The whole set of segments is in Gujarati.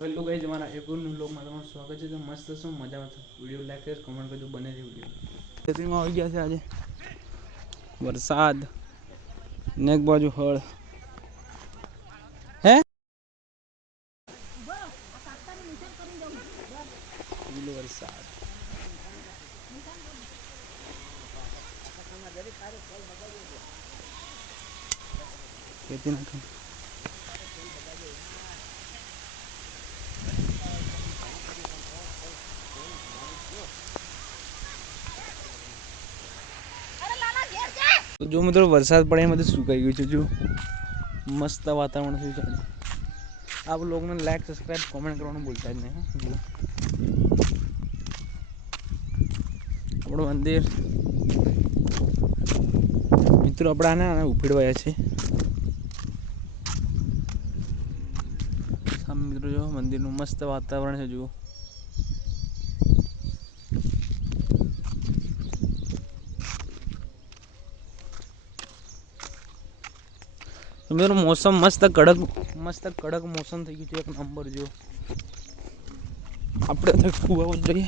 હેલો ગાઈઝ, અમારા એકોનું વ્લોગમાં તમારું સ્વાગત છે. તો મસ્ત શું મજામાં છો? વિડીયો લાઈક કરો, કમેન્ટ કરજો, બને છે વિડીયો. ખેતરીમાં આવી ગયા છે આજે વરસાદ ને એક બાજુ હળ હે વરસાદ ખેતી નાખી જો મિત્રો વરસાદ પડે એમાં સુકાઈ ગયું છે. જો મસ્ત વાતાવરણ થયું છે. આપ લોકોને લાઈક સબસ્ક્રાઈબ કોમેન્ટ કરવાનું ભૂલતા જ નહીં. આપણું મંદિર મિત્રો આપણા ઉપડવાયા છે. સામે મિત્રો જો મંદિરનું મસ્ત વાતાવરણ છે. જુઓ મિત્રો મોસમ મસ્ત કડક મોસમ થઈ ગયું છે. એક નંબર. જો આપણે તો કૂવા જોઈએ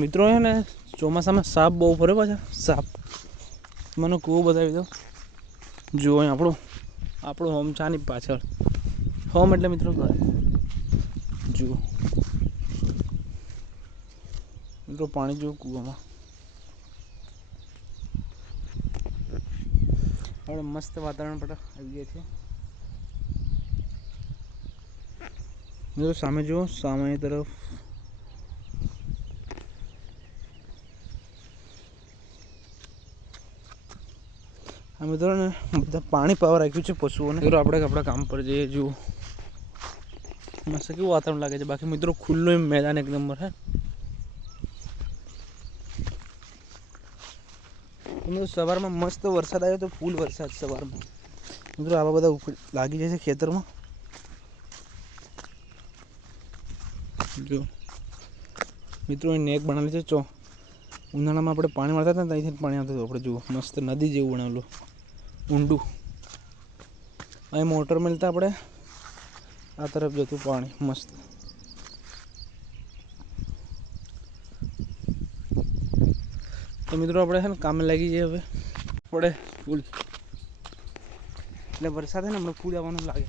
મિત્રો હે ને ચોમાસામાં સાપ બહુ ફરે. પાછા સાપ મને કૂવો બતાવી દો. જુઓ અહીં આપણું હોમ ચાની પાછળ હોમ એટલે મિત્રો ઘર. જુઓ મિત્રો પાણી જુઓ કૂવામાં. આપણે મસ્ત વાતાવરણ પર આવી ગયા છે. મિત્રો સામે જુઓ, સામે તરફ આ મિત્રો ને બધા પાણી પાવા રાખ્યું છે પશુઓને. મિત્રો આપણે આપણા કામ પર જઈએ. જુઓ મસ્ત કેવું વાતાવરણ લાગે છે. બાકી મિત્રો ખુલ્લું મેદાન એક નંબર હે. મિત્રો સવારમાં મસ્ત વરસાદ આવ્યો તો ફૂલ વરસાદ સવારમાં. મિત્રો આવા બધા લાગી જાય છે ખેતરમાં. જો મિત્રો એ નેક બનાવેલી છે. ઉનાળામાં આપણે પાણી મળતા હતા ને ત્યાંથી પાણી આવતું હતું. આપણે જુઓ મસ્ત નદી જેવું બનાવેલું ઊંડું. અહીં મોટર મળતા આપણે આ તરફ જતું પાણી મસ્ત. તો મિત્રો આપણે છે ને કામે લાગી જઈએ હવે. પડે ફૂલ એટલે વરસાદ છે ને હમણાં ફૂલ આવવાનું લાગે.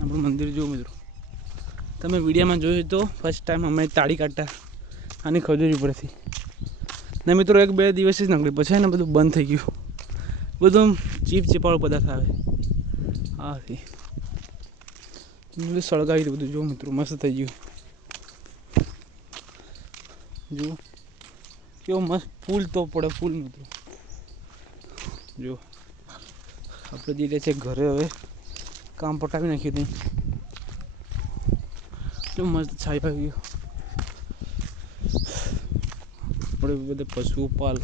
આપણું મંદિર જુઓ મિત્રો. તમે વિડીયોમાં જોયું તો ફર્સ્ટ ટાઈમ અમે તાળી કાઢતા આની ખજૂરી પરથી ને મિત્રો 1-2 દિવસ જ નીકળી. પછી ને બધું બંધ થઈ ગયું. બધું ચીપાળું પદાર્થ આવે. હાથી બધું સળગાવી દઉં. બધું જો મિત્રો મસ્ત થઈ ગયું. જુઓ કેવો મસ્ત ફૂલ તો પડે ફૂલ મિત્રો. જો આપણે જઈ રહ્યા છીએ ઘરે. હવે કામ પટાવી નાખ્યું હતું. જો મસ્ત છાઈ આવી ગયું. આપણે બધા પશુઓ પાલ